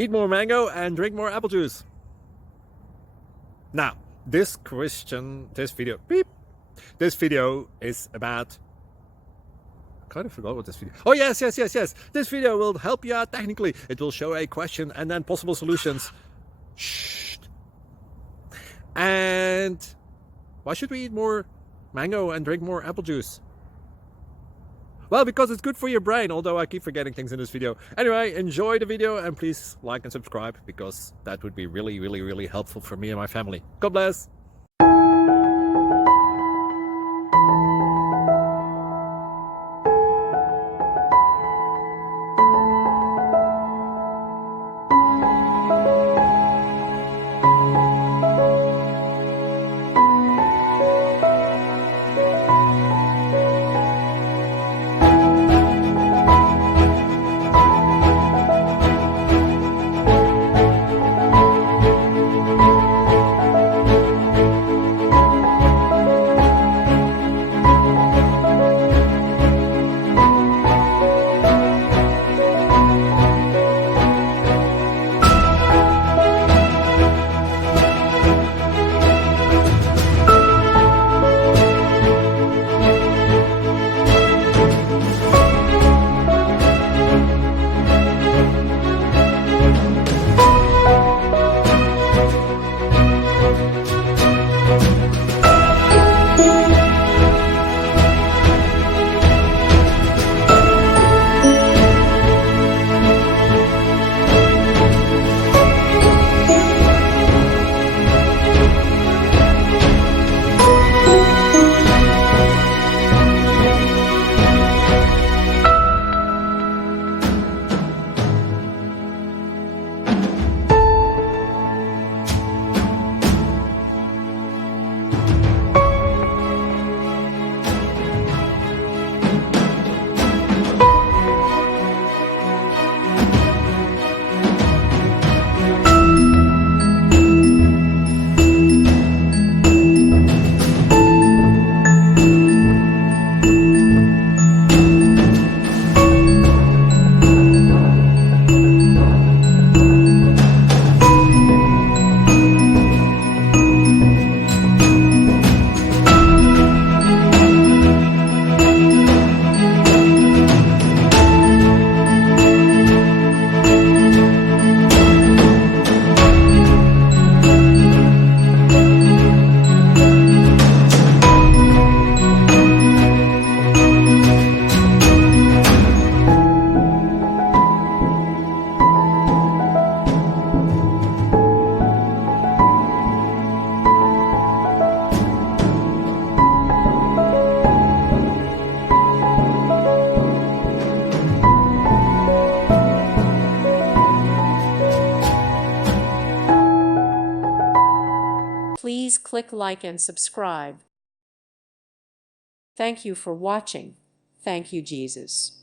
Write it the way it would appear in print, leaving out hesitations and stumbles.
Eat more mango and drink more apple juice. Now, this video is about... I kind of forgot what this video... Oh, yes. This video will help you out technically. It will show a question and then possible solutions. Shh. And why should we eat more mango and drink more apple juice? Well, because it's good for your brain, although I keep forgetting things in this video. Anyway, enjoy the video and please like and subscribe, because that would be really helpful for me and my family. God bless! Please click like and subscribe. Thank you for watching. Thank you, Jesus.